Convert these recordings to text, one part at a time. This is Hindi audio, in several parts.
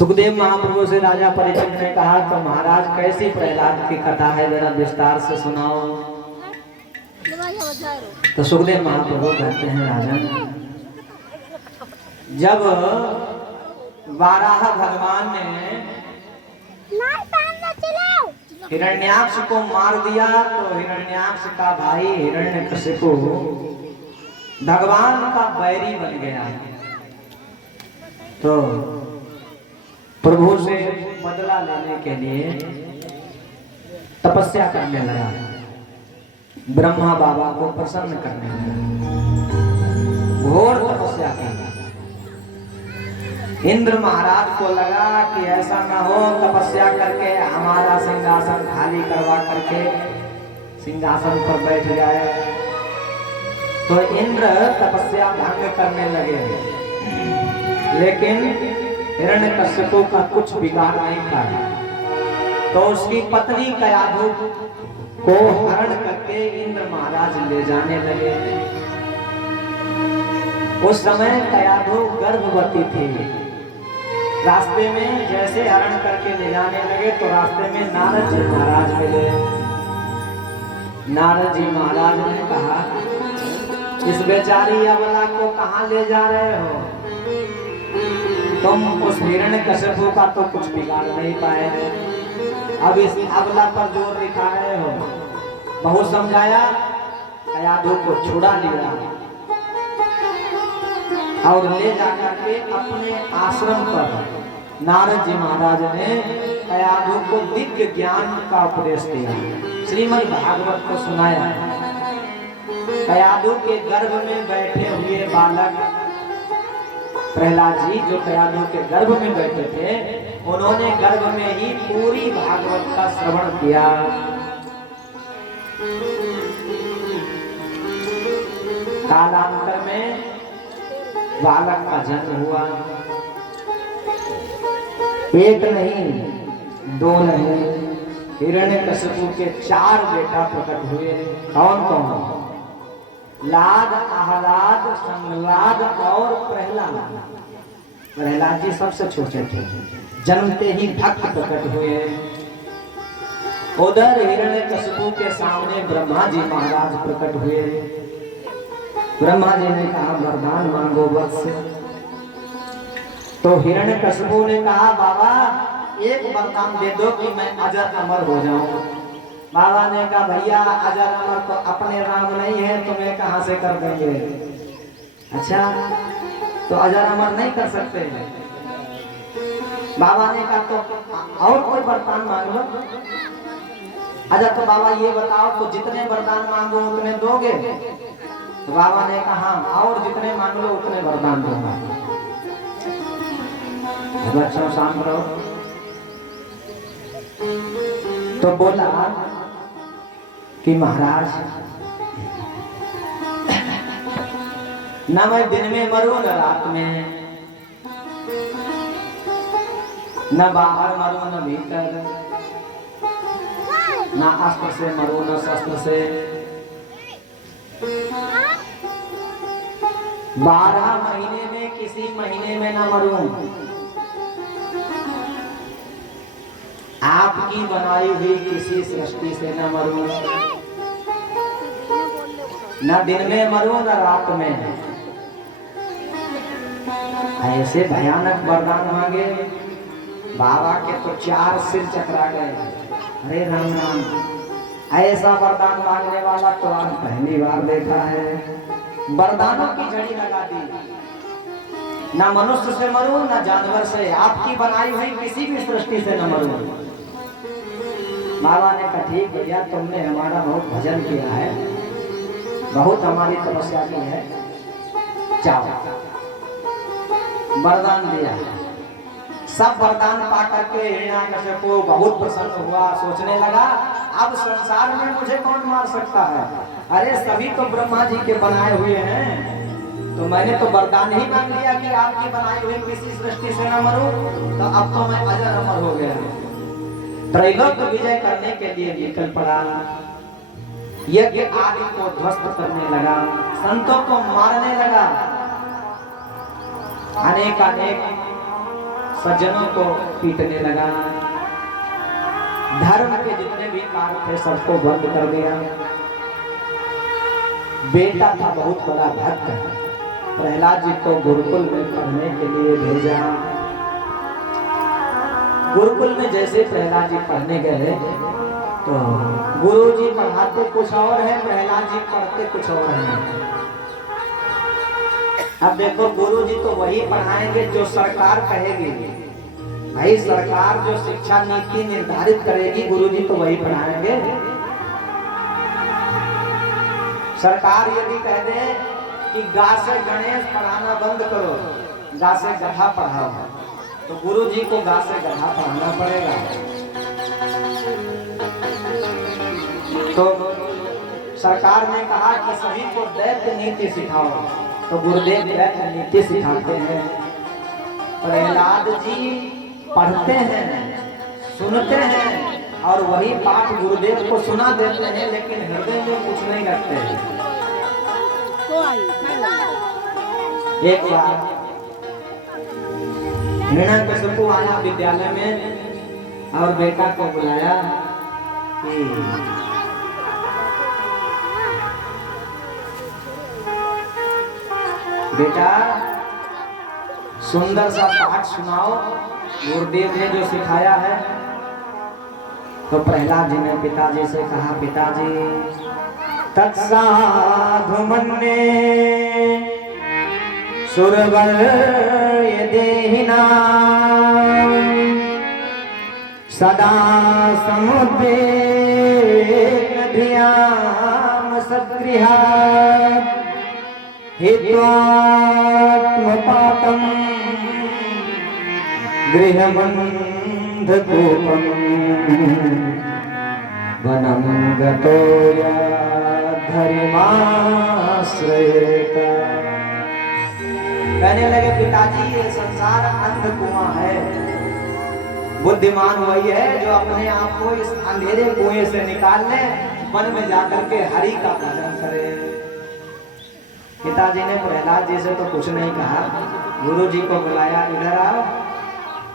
सुखदेव महाप्रभु से राजा परीक्षित ने कहा तो महाराज कैसी प्रहलाद की कथा है, जरा विस्तार से सुनाओ। तो सुखदेव महाप्रभु कहते हैं राजन, जब वाराह भगवान ने हिरण्याक्ष को मार दिया तो हिरण्याक्ष का भाई हिरण्यकशिपु भगवान का बैरी बन गया। तो प्रभु से बदला लेने के लिए तपस्या करने लगा, ब्रह्मा बाबा को प्रसन्न करने लगा, घोर तपस्या की। इंद्र महाराज को लगा कि ऐसा ना हो तपस्या करके हमारा सिंहासन खाली करवा करके सिंहासन पर बैठ जाए। तो इंद्र तपस्या भंग करने लगे, लेकिन हिरण्यकशिपु का कुछ बिगाड़ नहीं पाया। तो उसकी पत्नी कयाधु को हरण करके इंद्र महाराज ले जाने लगे। उस समय कयाधु गर्भवती थी। रास्ते में जैसे हरण करके ले जाने लगे तो रास्ते में नारद जी महाराज मिले। नारद जी महाराज ने कहा, इस बेचारी अबला को कहाँ ले जा रहे हो? तुम उस हिरण्यकशिपु का तो कुछ बिगाड़ नहीं पाए, अब इस अबला पर जोर दिखा रहे हो। बहुत समझाया, कयाधु को छुड़ा लिया और ले जाकर के अपने आश्रम पर नारद जी महाराज ने कयाधु को दिव्य ज्ञान का उपदेश दिया, श्रीमद् भागवत को सुनाया। कयाधु के गर्भ में बैठे हुए बालक प्रहलाद जी जो कयाधु के गर्भ में बैठे थे, उन्होंने गर्भ में ही पूरी भागवत का श्रवण किया। कालांतर में बालक का जन्म हुआ। एक नहीं, दो नहीं, हिरण्यकशिपु के 4 बेटा प्रकट हुए। कौन कौन? लाद, आह्लाद, संलाद और प्रहलाद। प्रहलाद जी सबसे छोटे थे, जन्मते ही भक्त प्रकट हुए। उधर हिरण्यकशिपु के सामने ब्रह्मा जी महाराज प्रकट हुए। ब्रह्मा जी ने कहा, वरदान मांगो वत्स। तो हिरण्यकशिपु ने कहा, बाबा एक वरदान दे दो कि मैं अजर अमर हो जाऊं। बाबा ने कहा, भैया अजर अमर तो अपने राम नहीं है, तुम्हें कहां से कर देंगे? अच्छा, तो अजर अमर नहीं कर सकते? बाबा ने कहा, तो और कोई वरदान मांग लो। अच्छा, तो बाबा ये बताओ, तो जितने वरदान मांगो उतने दोगे? तो बाबा ने कहा, और जितने मांग लो उतने वरदान दूंगा। बच्चों शांत रहो। तो बोला कि महाराज, न मैं दिन में मरूं न रात में, न बाहर मरूं न भीतर, न अस्त्र से मरूं न शस्त्र से। 12 महीने में किसी महीने में न मरूं, आपकी बनाई हुई किसी सृष्टि से न मरूं, न दिन में मरूं न रात में। ऐसे भयानक वरदान मांगे, बाबा के तो 4 सिर चकरा गए। अरे राम राम, ऐसा वरदान मांगने वाला तो आज पहली बार देखा है। वरदानों की झड़ी लगा दी, न मनुष्य से मरूं न जानवर से, आपकी बनाई हुई किसी भी सृष्टि से न मरूं। बाबा ने कहा, ठीक भैया, तुमने हमारा बहुत भजन किया है, बहुत हमारी तपस्या की है, जाओ। वरदान दिया। सब वरदान पा करके हिरण्यकशिपु बहुत प्रसन्न हुआ, सोचने लगा, अब संसार में मुझे कौन मार सकता है? अरे सभी तो ब्रह्मा जी के बनाए हुए हैं, तो मैंने तो वरदान ही मांग लिया कि आपकी बनाई हुई किसी सृष्टि से न मरूं, तो अब तो मैं अजर अमर हो गया। त्रैलोक्य विजय करने के लिए निकल पड़ा। यज्ञ आदि को ध्वस्त करने लगा, संतों को मारने लगा, अनेक सज्जनों को पीटने लगा, धर्म के जितने भी कार्य थे सबको बंद कर दिया। बेटा था बहुत बड़ा भक्त, प्रहलाद जी को गुरुकुल में पढ़ने के लिए भेजा। गुरुकुल में जैसे प्रहलाद जी पढ़ने गए तो गुरु जी पढ़ाते कुछ और है, प्रहलाद जी पढ़ते कुछ और है। अब देखो गुरु जी तो वही पढ़ाएंगे जो सरकार कहेगी। भाई सरकार जो शिक्षा नीति निर्धारित करेगी गुरु जी तो वही पढ़ाएंगे। सरकार यदि कह दे कि गा से गणेश पढ़ाना बंद करो, गा से गधा पढ़ाओ, तो गुरु जी को गा से गधा पढ़ाना पड़ेगा। तो सरकार ने कहा कि सभी को दैत्य नीति सिखाओ, तो गुरुदेव दैत्य नीति सिखाते हैं। प्रहलाद जी पढ़ते हैं, सुनते हैं और वही पाठ गुरुदेव को सुना देते हैं, लेकिन हृदय में कुछ नहीं रखते हैं। एक बार हिरण्यकशिपु आया विद्यालय में और बेटा को बुलाया कि बेटा सुंदर सा पाठ सुनाओ, गुरुदेव ने जो सिखाया है। तो प्रहलाद जी ने पिताजी से कहा, पिताजी तत्साधु मन्ये सुरवर देहिना सदा समुद्वेग धियाम सद्गृहा हित्वात्मपातं गृहबन्धकूपं वनं गतो धर्माश्रयेत। कहने लगे पिताजी ये संसार अंध कुआं है, बुद्धिमान वही है जो अपने आप को इस अंधेरे कुएं से निकाल ले, वन में जाकर के हरि का भजन करे। पिताजी ने प्रहलाद जी से तो कुछ नहीं कहा, गुरु जी को बुलाया, इधर आओ,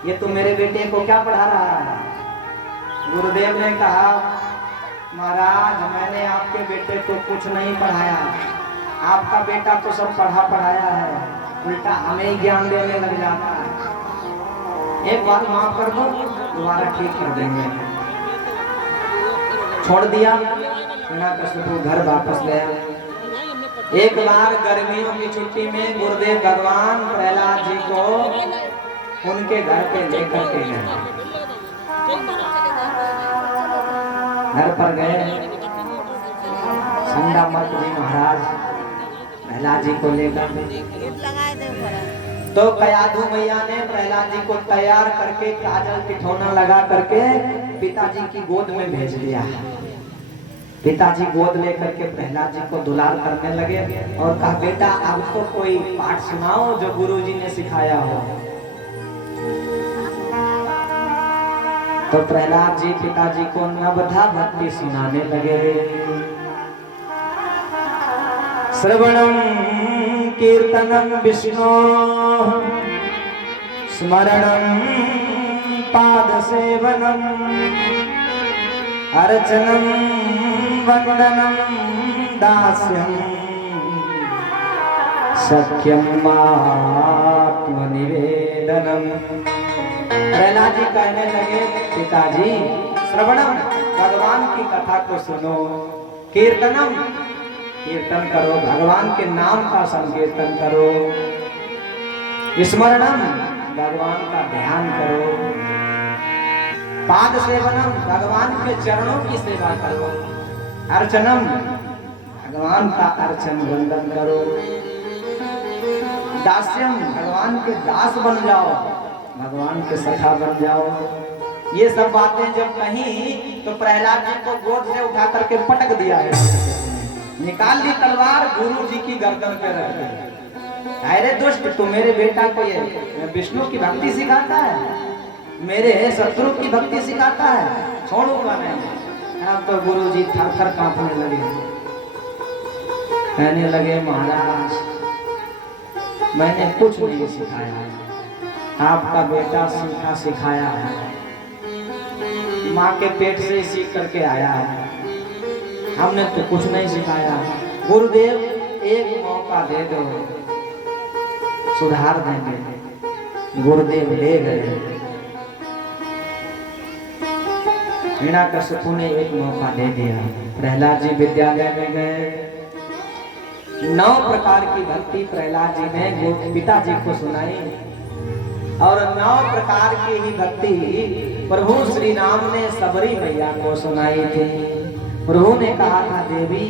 ये तो मेरे बेटे को क्या पढ़ा रहा है। गुरुदेव ने कहा, महाराज मैंने आपके बेटे को कुछ नहीं पढ़ाया, आपका बेटा तो सब पढ़ाया है, उल्टा हमें ही ज्ञान देने लग जाता है। एक बार माफ कर दो, दोबारा ठीक कर देंगे। छोड़ दिया, हिरण्यकशिपु घर वापस गया। एक बार गर्मियों की छुट्टी में गुरुदेव भगवान प्रहलाद जी को उनके घर पे लेकर के गए। घर पर गए, संडा मत जी महाराज प्रहलाद जी को लेकर, तो कयाधु मैया ने प्रहलाद जी को तैयार करके काजल पिठौना लगा करके पिताजी की गोद में भेज दिया। पिताजी गोद लेकर के प्रहलाद जी को दुलार करने लगे और कहा, बेटा अब तो कोई पाठ सुनाओ जो गुरुजी ने सिखाया हो। तो प्रहलाद जी पिताजी को नवधा भक्ति सुनाने लगे। श्रवणं कीर्तनं विष्णु स्मरणं पादसेवनं अर्चनं वंदनं दास्यं सख्यम आत्मनिवेदनम। प्रहलाद जी कहने लगे, पिताजी श्रवणम भगवान की कथा को सुनो, कीर्तनम कीर्तन करो, भगवान के नाम का संकीर्तन करो, स्मरणम भगवान का ध्यान करो, पाद सेवनम भगवान के चरणों की सेवा करो, अर्चनम भगवान का अर्चन वंदन करो, दास्यम भगवान के दास बन जाओ, भगवान के सखा बन जाओ। ये सब बातें जब कहीं तो प्रहलाद जी को गोद से उठा करके पटक दिया है, निकाल ली तलवार, गुरु जी की गर्दन पे रख दी। अरे दुष्ट, तू मेरे बेटा को ये विष्णु की भक्ति सिखाता है, मेरे शत्रु की भक्ति सिखाता है, छोड़ूंगा नहीं। अब तो गुरु जी थर थर कांपने लगे, कहने लगे, महाराज मैंने कुछ नहीं सिखाया, आपका बेटा सीखा सिखाया है, माँ के पेट से सीख करके आया है, हमने तो कुछ नहीं सिखाया। गुरुदेव एक मौका दे दो, सुधार देंगे। गुरुदेव ले गए। हिरण्यकशिपु ने एक मौका दे दिया। प्रहलाद जी विद्यालय में गए। 9 प्रकार की भक्ति प्रहलाद जी ने पिताजी को सुनाई और 9 प्रकार की ही भक्ति प्रभु श्री राम ने सबरी मैया को सुनाई थी। प्रभु ने कहा था, देवी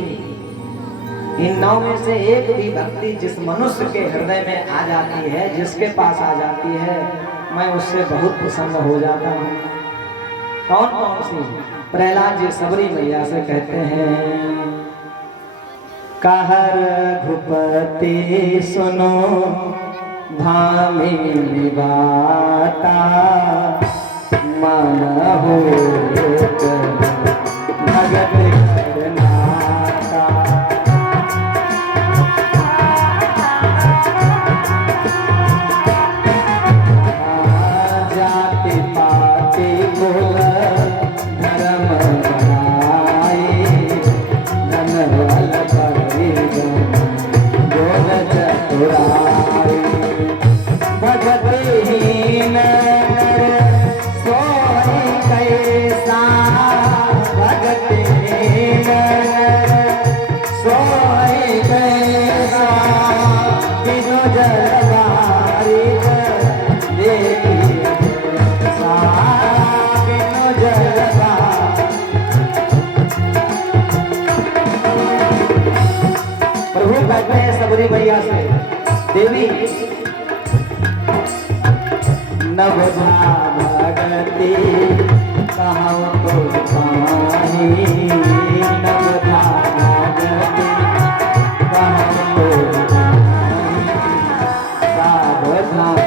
इन 9 में से एक भी भक्ति जिस मनुष्य के हृदय में आ जाती है, जिसके पास आ जाती है, मैं उससे बहुत प्रसन्न हो जाता हूँ। कौन कौन सी? प्रहलाद जी सबरी मैया से कहते हैं, कहर घुपति सुनो भामिनी बाता, मन हो भगत करनाता। जाति पाति कुल धर्म बनाए, धन बल परिजन गोर चतुराई। भगतिहीन सोई कैसा, भगतिहीन सोई कैसा, बिनु जलवारी देखी सा, बिनु जलवारी। प्रभु कहते हैं सबरी मैया से, देवी नवधा भगति कहाँ को पाही, नवधा भगति कहाँ को पाही, सावधान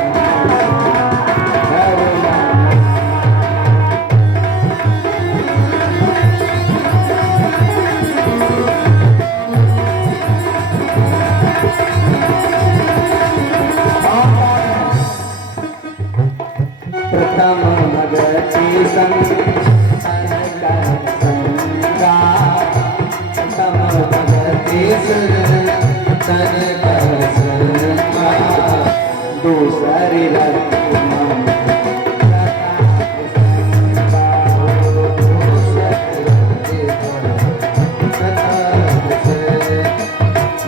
प्रथम भगति संगा, प्रथम भगति संगा, दूसरी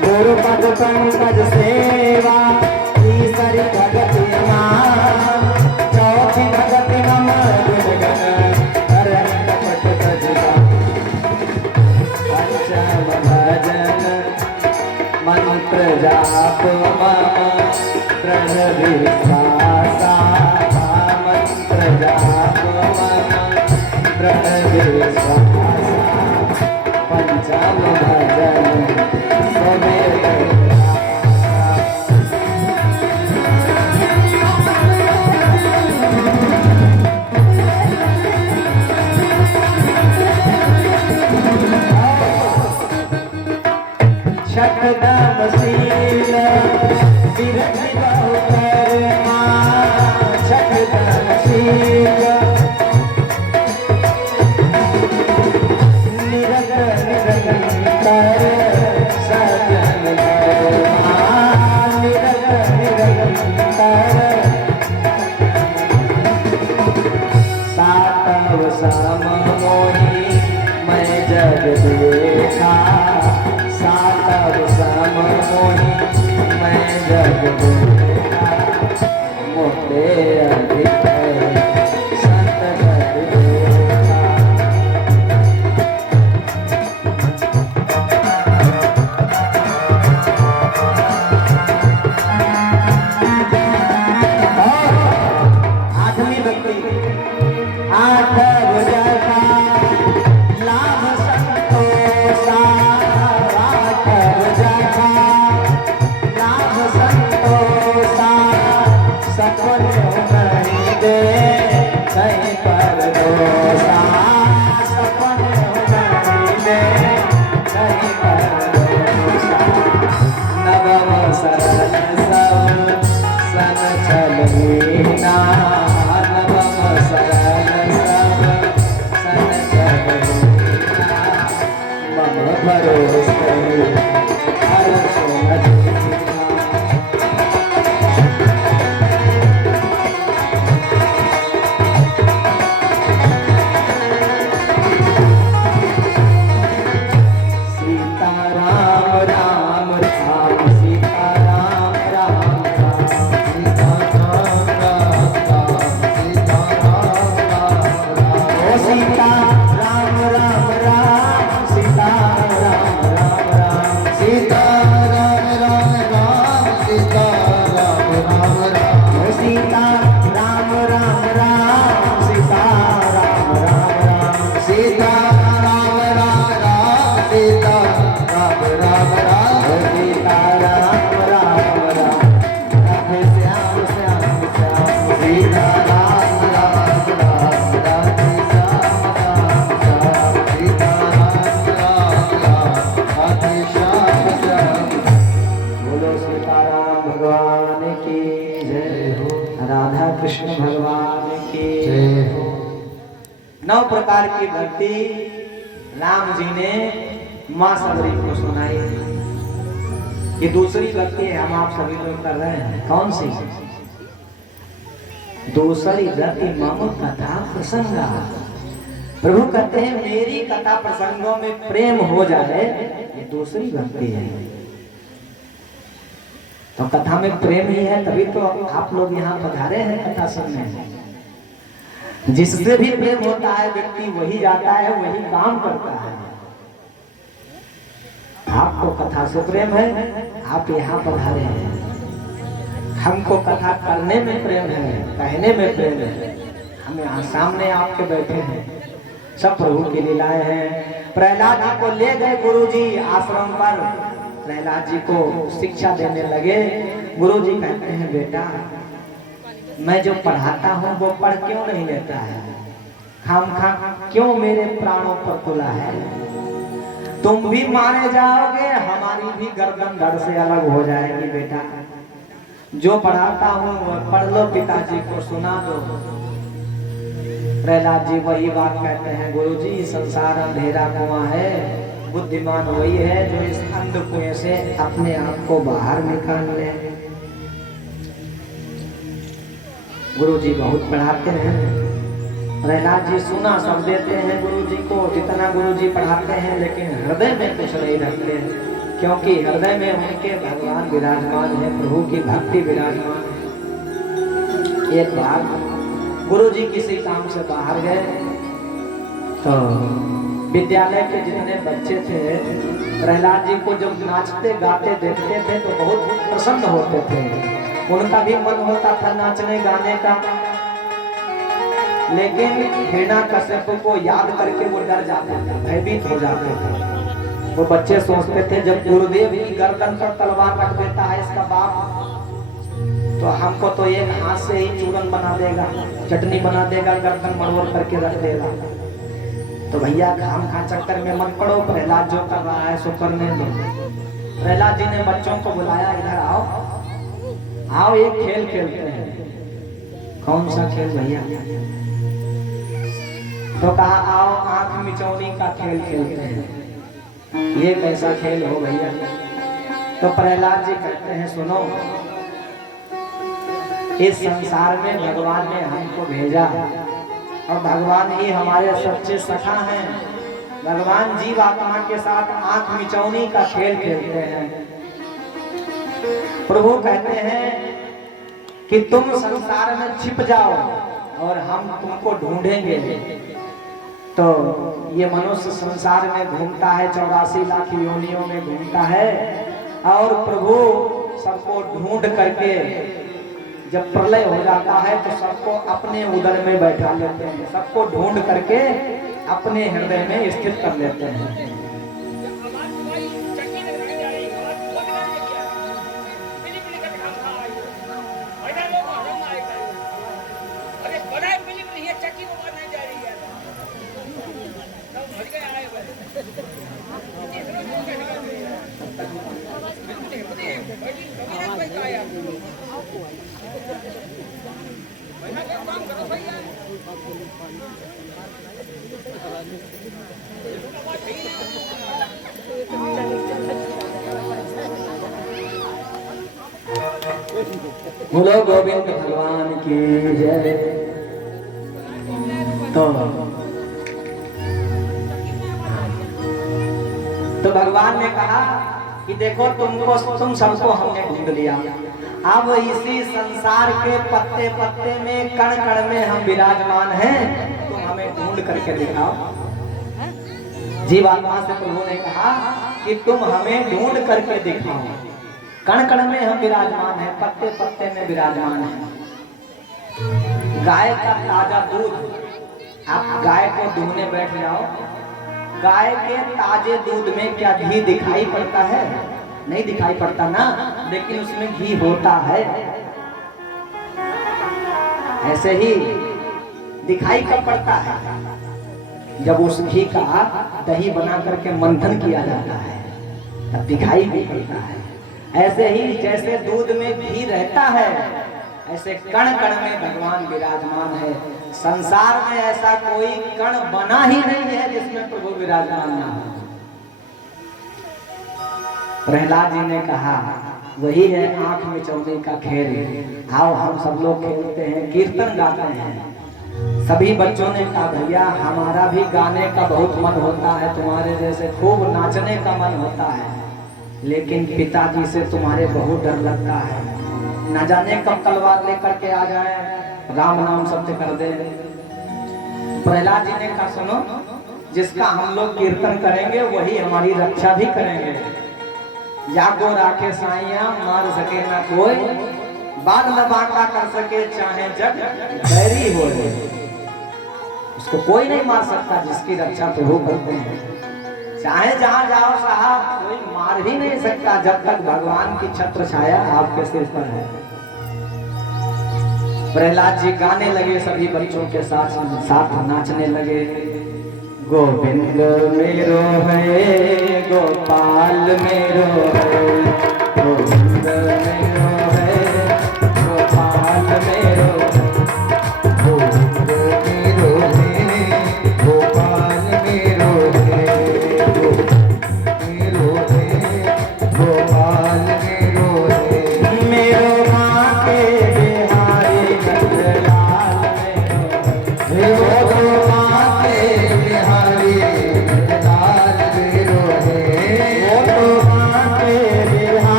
गुरु पद पंकज सेवा, तीसरी भगति चौथी भगति मम गुणगण हरण कपट तजगा। पंचम भजन मंत्र जाप मम दृढ़ विश्वासा, मंत्र जाप मम दृढ़ विश्वासा। पंचम भजन सवेरे शील विरति बहु कर्मा, छठदम शील निरत निरंतर सजन धर्मा, निरत निरंतर। सातव सम मोहि मैं जग देखा, सातव सम मोहि मैं जग देखा। मोटे अधिक संत कर देखा। आठवीं भक्ति, आठव जगा लाभ संतोषा, आठव जगा लाभ संतोषा। सपन नहीं दे कहीं पर दोषा, सपन नहीं दे कहीं पर दोषा। नवम सरल सब सन चल कृष्ण भगवान की जय हो। 9 प्रकार की भक्ति राम जी ने माँ सबरी को सुनाई। ये दूसरी भक्ति है, हम आप सभी लोग कर रहे हैं। कौन सी? दूसरी गति मम कथा प्रसंगा। प्रभु कहते हैं मेरी कथा प्रसंगों में प्रेम हो जाए, ये दूसरी भक्ति है। तो कथा में प्रेम ही है, तभी तो आप लोग यहाँ पधारे हैं कथा सुनने। जिससे भी प्रेम होता है व्यक्ति वही जाता है, वही काम करता है। आपको कथा से प्रेम है, आप यहाँ पधारे हैं। हमको कथा करने में प्रेम है, कहने में प्रेम है। हम यहाँ सामने आपके बैठे हैं, सब प्रभु की लीलाएं हैं। प्रहलाद जी को ले गए गुरुजी आश्रम पर, प्रहलाद जी को शिक्षा देने लगे। गुरुजी कहते हैं बेटा मैं जो पढ़ाता हूँ वो पढ़ क्यों नहीं लेता है? खामखा क्यों मेरे प्राणों पर तुला है? तुम भी मारे जाओगे, हमारी भी गर्दन धड़ से अलग हो जाएगी। बेटा जो पढ़ाता हूँ वो पढ़ लो, पिताजी को सुना दो। प्रहलाद जी वही बात कहते हैं, गुरुजी संसार अंधेरा कुआं है, बुद्धिमान वही है जो इस अंध कुएं से अपने आप को बाहर निकाल ले। गुरुजी बहुत पढ़ाते हैं, प्रहलाद जी सुना सब देते हैं गुरुजी को जितना गुरुजी पढ़ाते हैं, लेकिन हृदय में कुछ नहीं रखते, क्योंकि हृदय में उनके भगवान विराजमान है, प्रभु की भक्ति विराजमान है। एक बार गुरुजी किसी काम से बाहर गए तो विद्यालय के जितने बच्चे थे प्रहलाद जी को जब नाचते गाते देखते थे तो बहुत प्रसन्न होते थे। उनका भी मन होता था नाचने गाने का, लेकिन हिरण्याकश्यप को याद करके वो डर जाते थे, भयभीत हो जाते थे। वो बच्चे सोचते थे जब गुरुदेव की गर्दन पर तलवार रख देता है इसका बाप, तो हमको तो एक हाथ से ही चूरन बना देगा, चटनी बना देगा, गर्दन मड़ोड़ करके रख देगा। तो भैया खाम खा चक्कर में मत पड़ो, प्रहलाद जो कर रहा है सो करने दो। प्रहलाद जी ने बच्चों को बुलाया, इधर आओ आओ एक खेल खेलते हैं। कौन सा खेल भैया? तो कहा आओ आंख मिचौनी का खेल खेलते हैं। ये कैसा खेल हो भैया? तो प्रहलाद जी कहते हैं सुनो, इस संसार में भगवान ने हमको भेजा और भगवान ही हमारे सच्चे सखा हैं। भगवान जीव आत्मा के साथ आंख मिचौनी का खेल खेलते हैं। प्रभु कहते हैं कि तुम संसार में छिप जाओ और हम तुमको ढूंढेंगे। तो ये मनुष्य संसार में घूमता है, 84 लाख योनियों में घूमता है, और प्रभु सबको ढूंढ करके जब प्रलय हो जाता है तो सबको अपने उदर में बैठा लेते हैं, सबको ढूंढ करके अपने हृदय में स्थित कर लेते हैं। बोलो गोविंद भगवान की जय। तो भगवान ने कहा कि देखो तुम सबको हमने ढूंढ लिया, अब इसी संसार के पत्ते पत्ते में कण कण में हम विराजमान हैं, तुम हमें ढूंढ करके दिखाओ। जीवात्मा से प्रभु ने कहा कि तुम हमें ढूंढ करके दिखाओ। कण कण में हम विराजमान हैं, पत्ते पत्ते में विराजमान हैं। गाय का ताजा दूध, आप गाय को दूहने बैठ जाओ, गाय के ताजे दूध में क्या घी दिखाई पड़ता है? नहीं दिखाई पड़ता ना, लेकिन उसमें घी होता है। ऐसे ही दिखाई कब पड़ता है? जब उस घी का दही बना करके मंथन किया जाता है, तब दिखाई भी पड़ता है। ऐसे ही जैसे दूध में घी रहता है, ऐसे कण कण में भगवान विराजमान है। संसार में ऐसा कोई कण बना ही नहीं है जिसमें प्रभु विराजमान ना हो। प्रहलाद जी ने कहा वही है आंख में चौधरी का खेल। आओ हम सब लोग खेलते हैं, कीर्तन गाते हैं। सभी बच्चों ने कहा भैया हमारा भी गाने का बहुत मन होता है, तुम्हारे जैसे खूब नाचने का मन होता है, लेकिन पिताजी से तुम्हारे बहुत डर लगता है, न जाने कब तलवार लेकर के आ जाए, राम नाम सत्य कर दे। प्रहलाद जी ने कहा सुनो, जिसका हम लोग कीर्तन करेंगे वही हमारी रक्षा भी करेंगे। जागो राखे साइया मार सके ना कोई, बाद न बांका कर सके चाहे जग बैरी हो। उसको कोई नहीं मार सकता जिसकी रक्षा प्रभु करते हैं। चाहे जहां जाओ साहब, कोई मार ही नहीं सकता जब तक भगवान की छत्र छाया आपके सिर पर है। प्रहलाद जी गाने लगे, सभी बच्चों के साथ नाचने लगे। गोविंद मेरो है, गोपाल मेरो है, गोविंद मेरो है, गोपाल मेरो है, गोविंद मेरो है, गोपाल मेरो है, मेरो है, गोपाल मेरो है, मेरो माँ के बिहारी नंदलाल मेरो है,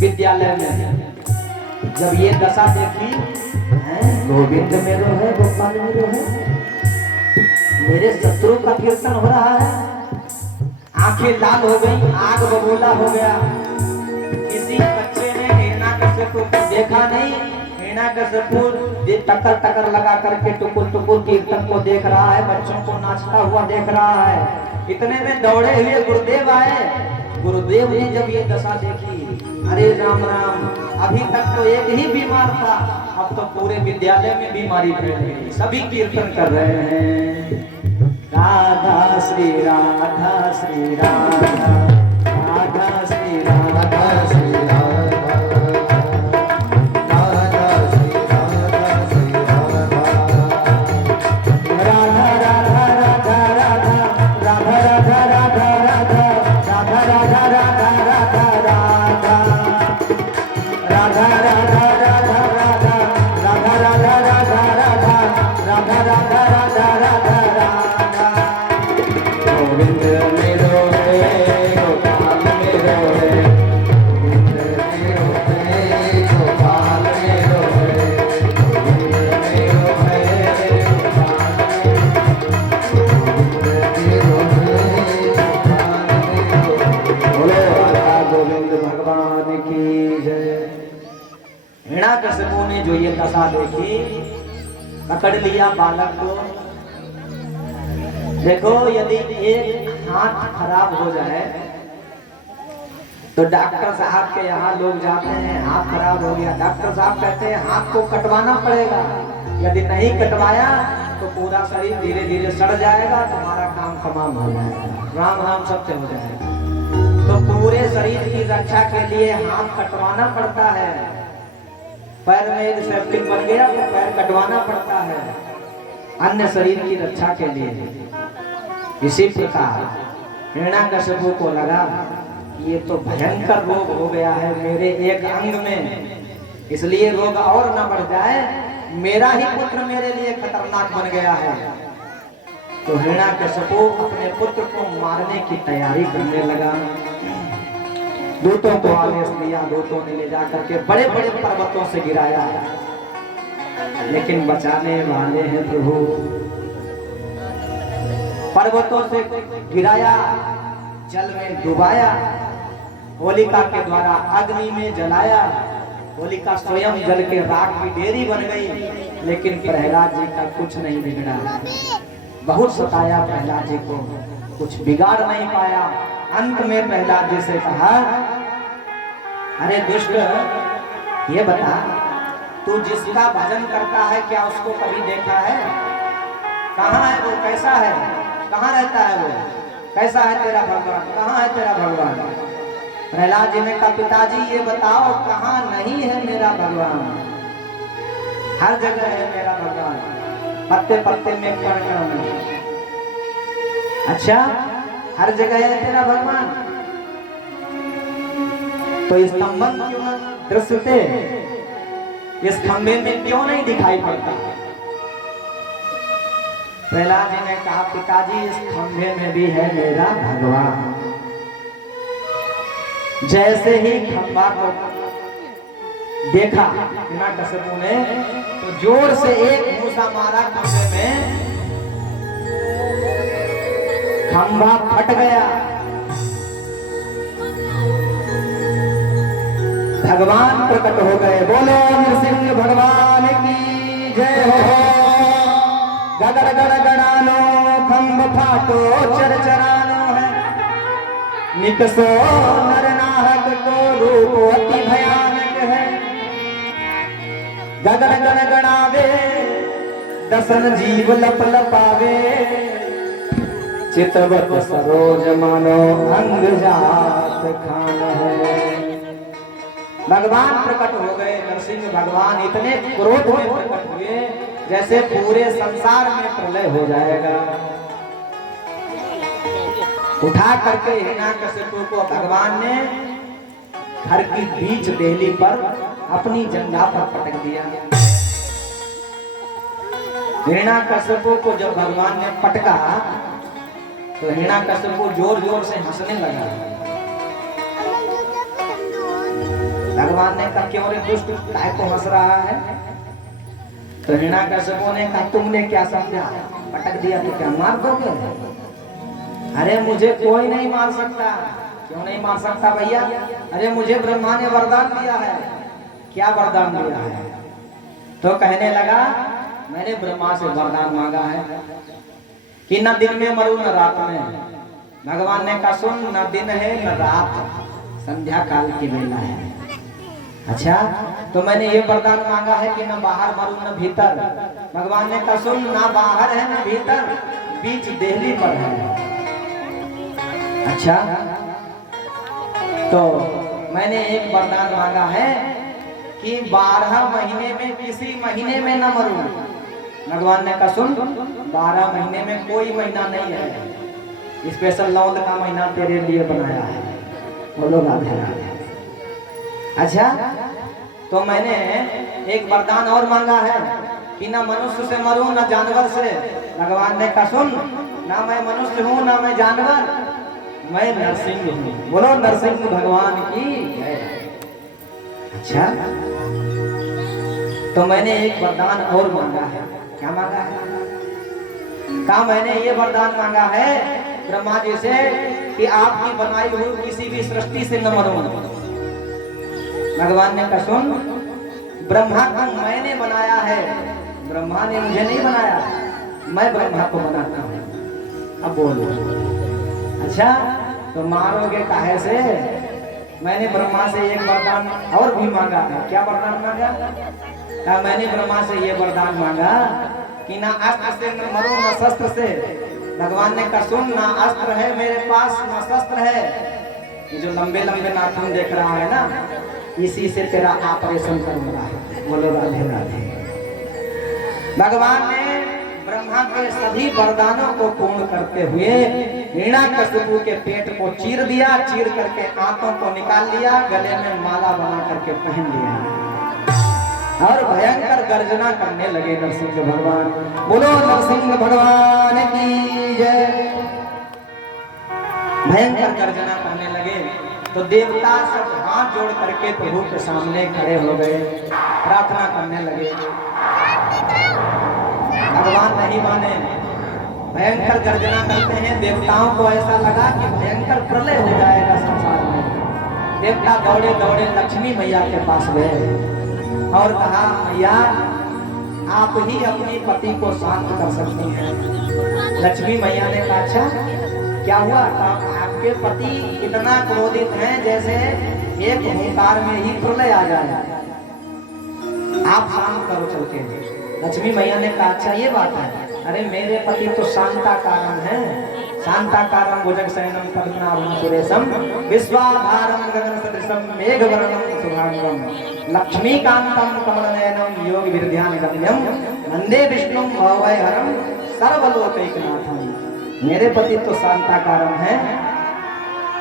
विद्यालय में जब ये दशा देखी, गोविंद मेरो है, गोपाल मेरो है, मेरे शत्रु का कीर्तन हो रहा है, आंखें लाल हो गई, आग बबूला हो गया। किसी बच्चे ने हिरण्याकश्यप को देखा नहीं, हिरण्याकश्यप टक्कर टक्कर लगा करके टुकुर टुकुर कीर्तन को देख रहा है, बच्चों को नाचता हुआ देख रहा है। इतने में दौड़े हुए गुरुदेव आए। गुरुदेव ने जब ये दशा देखी, अरे राम राम, अभी तक तो एक ही बीमार था, अब तो पूरे विद्यालय में बीमारी फैल गई, सभी कीर्तन कर रहे हैं। राधा श्री राधा श्री राधा, राधा श्री राधा श्री राधा, राधा श्री राधा श्री राधा, राधा राधा राधा राधा, राधा राधा राधा राधा, राधा राधा राधा राधा राधा, राधा राधा राधा राधा, राधा राधा राधा राधा, राधा गोविंद मेरो है गोपाल मेरो है, गोविंद मेरो है गोपाल मेरो है, गोविंद मेरो है गोविंद भगवान की जय। हिरण्याकशिपु ने जो ये दशा देखी, पकड़ लिया बालक को। देखो यदि एक हाथ खराब हो जाए तो डॉक्टर साहब के यहाँ लोग जाते हैं, हाथ खराब हो गया, डॉक्टर साहब कहते हैं हाथ को कटवाना पड़ेगा, यदि नहीं कटवाया तो पूरा शरीर धीरे धीरे सड़ जाएगा, तुम्हारा काम तमाम हो जाएगा, राम राम सत्य हो जाएगा। तो पूरे शरीर की रक्षा के लिए हाथ कटवाना पड़ता है। पैर में यदि सेप्टिक बन गया तो पैर कटवाना पड़ता है अन्य शरीर की रक्षा के लिए। इसी प्रकार हिरण्याकशिपु को लगा ये तो भयंकर रोग हो गया है मेरे एक अंग में, इसलिए रोग और न बढ़ जाए, मेरा ही पुत्र मेरे लिए खतरनाक बन गया है। तो हिरण्याकशिपु अपने पुत्र को मारने की तैयारी करने लगा। दूतों को आदेश दिया, दूतों ने ले जाकर के बड़े बड़े पर्वतों से गिराया, लेकिन बचाने वाले हैं प्रभु। पर्वतों से गिराया, जल में डुबाया, होलिका के द्वारा अग्नि में जलाया, होलिका स्वयं जल के राख की डेरी बन गई, लेकिन प्रहलाद जी का कुछ नहीं बिगड़ा। बहुत सताया प्रहलाद जी को, कुछ बिगाड़ नहीं पाया। अंत में प्रहलाद जी से कहा, अरे दुष्ट, ये बता तू जिसका भजन करता है क्या उसको कभी देखा है? कहाँ है वो, कैसा है, कहाँ रहता है वो, कैसा है तेरा भगवान, कहाँ है तेरा भगवान? प्रहलाद जी ने कहा, पिताजी ये बताओ कहाँ नहीं है मेरा भगवान? हर जगह है मेरा भगवान, पत्ते पत्ते में, कण कण में। अच्छा, हर जगह है तेरा भगवान, तो इस स्तंभन क्यों न दृश्य से इस खंभे में क्यों नहीं दिखाई पड़ता? प्रहलाद जी ने कहा, पिताजी इस खंभे में भी है मेरा भगवान। जैसे ही खंभा को देखा हिरण्याकशिपु ने, तो जोर से एक घूसा मारा खंभे में, खंभा फट गया। भगवान प्रकट हो गए। बोलो नृसिंह भगवान की जय हो। गगड़ गड़ गड़ानो खंभ फाटो चरचरानो है, निकसो नरनाहक को रूप अति भयानक है। गगड़ गड़ गड़ावे दसन जीव लप लपावे, चितवत सरोज मानो अंग जात खान है। भगवान प्रकट हो गए। नरसिंह भगवान इतने क्रोध में प्रकट हुए जैसे पूरे संसार में प्रलय हो जाएगा। उठा करके हिरण्याकशिपु को भगवान ने घर की बीच देहली पर अपनी जंघा पर पटक दिया। हिरण्याकशिपु को जब भगवान ने पटका तो हिरण्याकशिपु जोर जोर से हंसने लगा। भगवान ने कहा, क्यों रे दुष्ट, काय को हंस रहा है? तो हिरण्याकशिपु ने कहा, तुमने क्या समझा, पटक दिया तो क्या मार दोगे? अरे मुझे कोई नहीं मार सकता। क्यों नहीं मार सकता भैया? अरे मुझे ब्रह्मा ने वरदान दिया है। क्या वरदान दिया है? तो कहने लगा, मैंने ब्रह्मा से वरदान मांगा है कि न दिन में मरूं न रात में। भगवान ने कहा, सुन, न दिन है न रात, संध्या काल की वेला है। अच्छा, तो मैंने ये वरदान मांगा है कि न बाहर मरूं न भीतर। भगवान ने कहा, सुन, ना बाहर है न भीतर, बीच देहली पर है। अच्छा, तो मैंने एक वरदान मांगा है कि 12 महीने में किसी महीने में न मरूं। भगवान ने कहा, सुन, 12 महीने में कोई महीना नहीं है, स्पेशल लौंद का महीना तेरे लिए बनाया है। बोलो राधे राधे। अच्छा, तो मैंने एक वरदान और मांगा है कि न मनुष्य से मरूं न जानवर से। भगवान ने कहा, सुन, ना मैं मनुष्य हूँ ना मैं जानवर, मैं नरसिंह हूँ। बोलो नरसिंह भगवान की जय। अच्छा, तो मैंने एक वरदान और मांगा है। क्या मांगा है? कहा मैंने ये वरदान मांगा है ब्रह्मा जी से कि आपकी बनाई हुई किसी भी सृष्टि से न मरूं। भगवान ने कहा सुन, ब्रह्मा को मैंने बनाया है, ब्रह्मा ने मुझे नहीं बनाया, मैं ब्रह्मा को बनाता हूं। अब बोलो, अच्छा तो मारोगे काहे से? मैंने ब्रह्मा से एक वरदान और भी मांगा है। क्या वरदान मांगा? कहा मैंने ब्रह्मा से ये वरदान मांगा कि ना अस्त्र से न मरूं न शस्त्र से। भगवान ने कहा सुन, ना अस्त्र है मेरे पास ना शस्त्र है, ये जो लंबे लंबे नाखून देख रहा है ना, इसी से तेरा ऑपरेशन करूंगा। बोलो राधे राधे। भगवान ने ब्रह्मा के सभी वरदानों को पूर्ण करते हुए हिरण्याकशिपु के पेट को चीर दिया, चीर करके आंतों को निकाल लिया, गले में माला बना करके पहन लिया और भयंकर गर्जना करने लगे नरसिंह भगवान। बोलो नरसिंह भगवान की जय। भयंकर गर्जना करने लगे तो देवता सब हाथ जोड़ करके प्रभु के सामने खड़े हो गए, प्रार्थना करने लगे। भगवान नहीं माने, भयंकर गर्जना करते हैं। देवताओं को ऐसा लगा कि भयंकर प्रलय हो जाएगा संसार में। देवता दौड़े दौड़े लक्ष्मी मैया के पास गए और कहा मैया आप ही अपनी पति को शांत कर सकती हैं। लक्ष्मी मैया ने कहा अच्छा क्या हुआ? आपके पति इतना क्रोधित हैं जैसे एक हुंकार में ही प्रलय आ जाए, आप शांत करो चल के। लक्ष्मी मैया ने कहा अच्छा ये बात है। अरे मेरे पति तो शांताकारम है, शांताकारम भुजगशयनम पद्मनाभम सुरेशम विश्वाधारम गगन सदृशम मेघवर्णम शुभांगम लक्ष्मीकांतम कमलनयनम योग विद्यान गम्यम वंदे विष्णुम भवभयहरम सर्वलोकैकनाथम। मेरे पति तो शांताकारम है।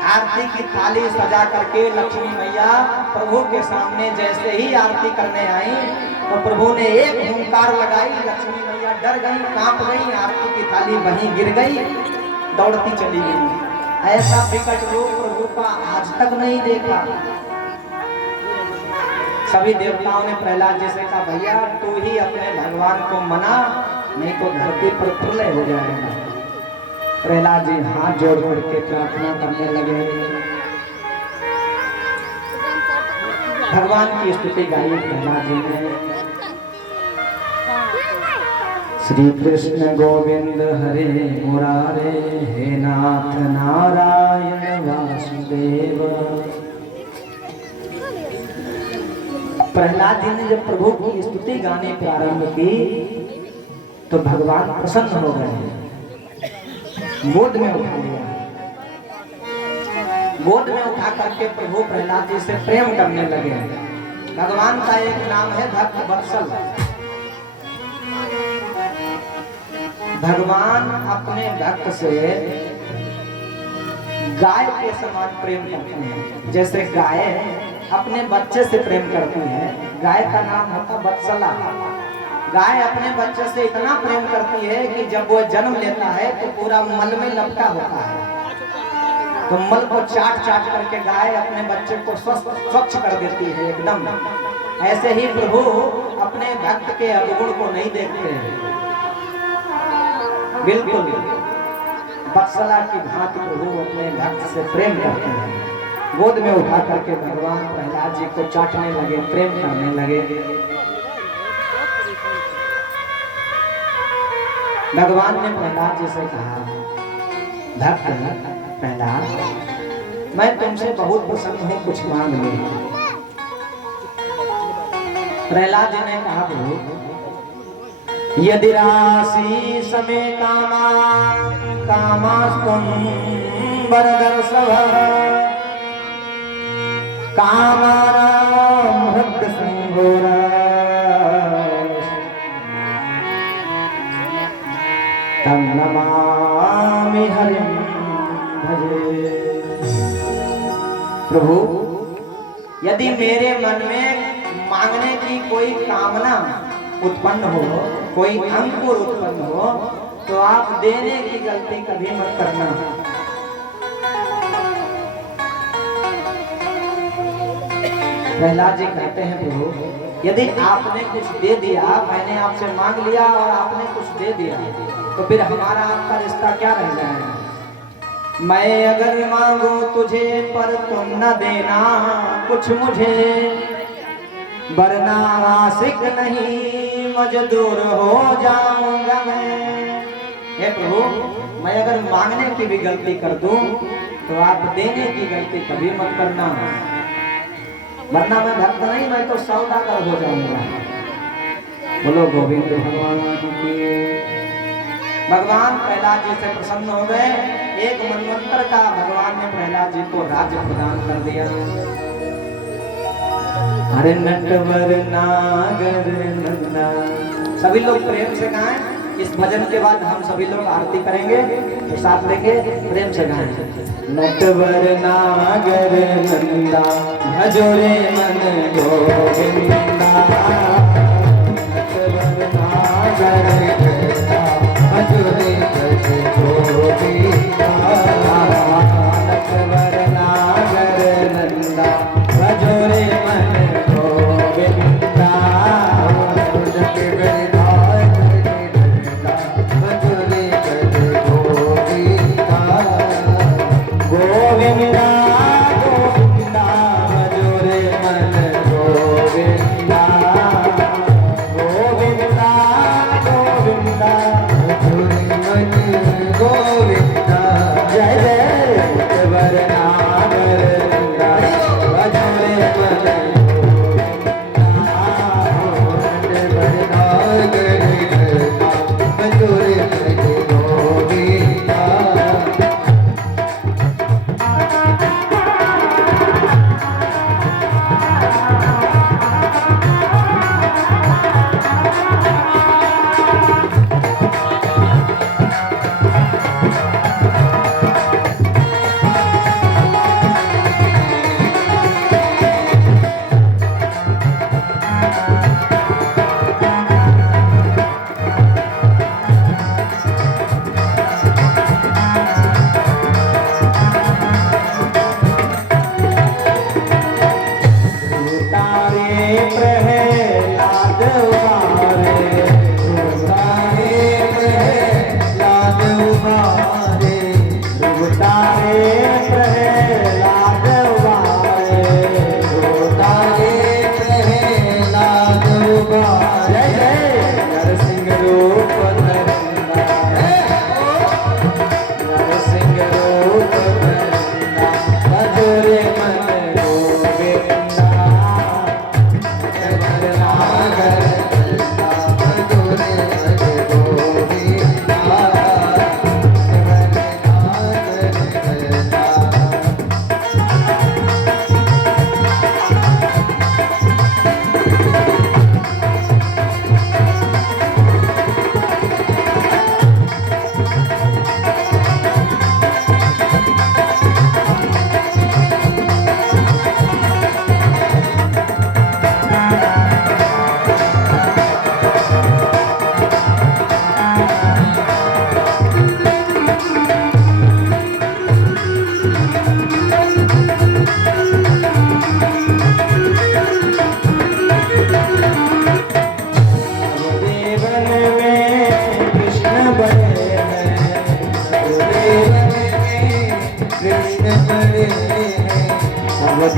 आरती की थाली सजा करके लक्ष्मी मैया प्रभु के सामने जैसे ही आरती करने आई तो प्रभु ने एक हुंकार लगाई, लक्ष्मी मैया डर गई, कांप गई, आरती की थाली वहीं गिर गई, दौड़ती चली गई। ऐसा विकट रूप प्रभु का आज तक नहीं देखा। सभी देवताओं ने प्रहलाद जी से कहा भैया तू ही अपने भगवान को मना, नहीं तो धरती पर प्रलय हो जाएगा। प्रहलाद जी हाथ जोड़ जोड़ के प्रार्थना करने लगे। भगवान की स्तुति गाई प्रहलाद जी ने। श्री कृष्ण गोविंद हरे मुरारे, हे नाथ नारायण वासुदेव। प्रहलाद जी ने जब प्रभु की स्तुति गाने प्रारंभ की तो भगवान प्रसन्न हो गए, गोद में उठा लिया। गोद में उठा करके प्रभु प्रहलाद जी से प्रेम करने लगे। भगवान का एक नाम है भक्त वत्सल। भगवान अपने भक्त से गाय के समान प्रेम करते हैं। जैसे गाय अपने बच्चे से प्रेम करती है, गाय का नाम होता वत्सला। गाय अपने बच्चे से इतना प्रेम करती है कि जब वो जन्म लेता है तो पूरा मल में लपटा होता है, तो मल को चाट चाट करके गाय अपने बच्चे को स्वच्छ कर देती है एकदम। ऐसे ही प्रभु अपने भक्त के अवगुण को नहीं देखते हैं, बिल्कुल वत्सला की भांति प्रभु अपने भक्त से प्रेम करते हैं। गोद में उठा करके भगवान प्रहलाद जी को चाटने लगे, प्रेम करने लगे। भगवान ने प्रहलाद जी से कहा भक्त प्रहलाद मैं तुमसे बहुत प्रसन्न हूँ, कुछ मांग लो। प्रहलाद जी ने कहा प्रभु यदि राशि समय कामास्तुम वरदर्शव कामानां भक्त संघोरा तम नमामि हरिं भजे। प्रभु यदि मेरे मन में मांगने की कोई कामना उत्पन्न हो, कोई अंकुर उत्पन्न हो, तो आप देने की गलती कभी मत करना। प्रहलाद जी कहते हैं प्रभु यदि आपने कुछ दे दिया, मैंने आपसे मांग लिया और आपने कुछ दे दिया, तो फिर हमारा आपका रिश्ता क्या रह जाएगा। मैं अगर मांगू तुझे पर तुम न देना कुछ मुझे, वरना आशिक नहीं मजदूर हो जाऊंगा मैं। हे प्रभु, मैं अगर मांगने की भी गलती कर दूं तो आप देने की गलती कभी मत करना, वरना मैं भक्त नहीं, मैं तो सौदागर हो जाऊंगा। बोलो गोविंद भगवान की। भगवान प्रहलाद जी से प्रसन्न हो गए। एक मनवंतर का भगवान ने प्रहलाद जी को राज्य प्रदान कर दिया। अरे नटवर नागर नंदा, सभी लोग प्रेम से गाएं। इस भजन के बाद हम सभी लोग आरती करेंगे, साथ लेके प्रेम से गाएं। नटवर नागर नंदा भजोरे मन गोविंदा, नटवर नागर नंदा भजोरे मन गोविंदा, नटवर नागर नंदा भजोरे मन गोविंदा,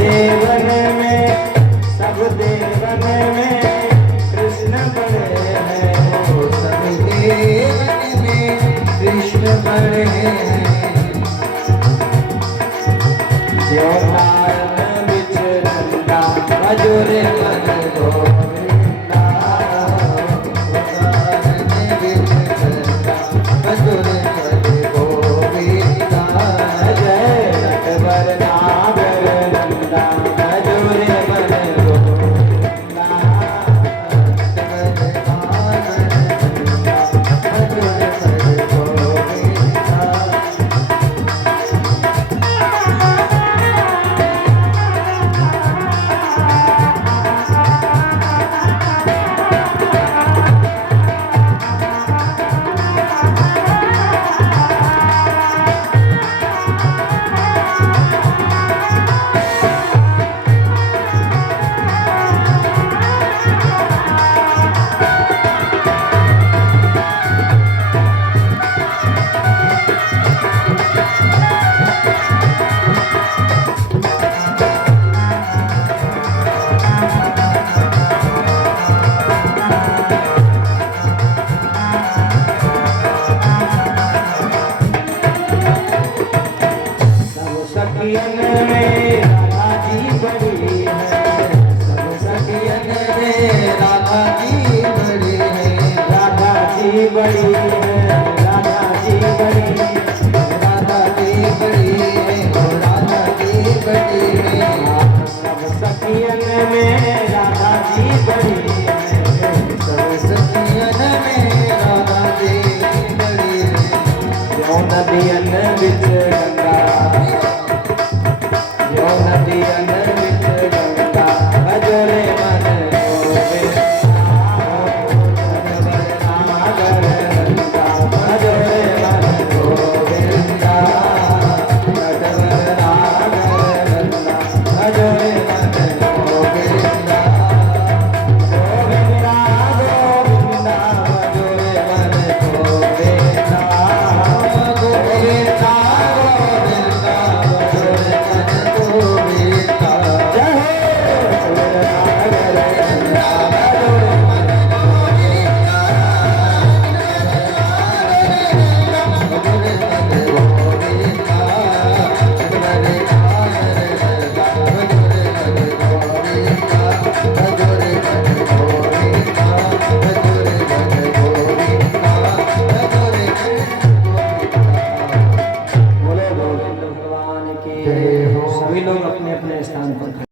देवन में सब देवन में कृष्ण बड़े हैं, सब देवन में कृष्ण बड़े हैं। जो कारण विचरता भजोरे मन गोविंदा, कारण विचरता भजोरे मन गोविंदा। जय नटवर नागर नंदा भजोरे मन गोविंदा, नटवर नागर नंदा भजोरे मन गोविंदा। सखियन में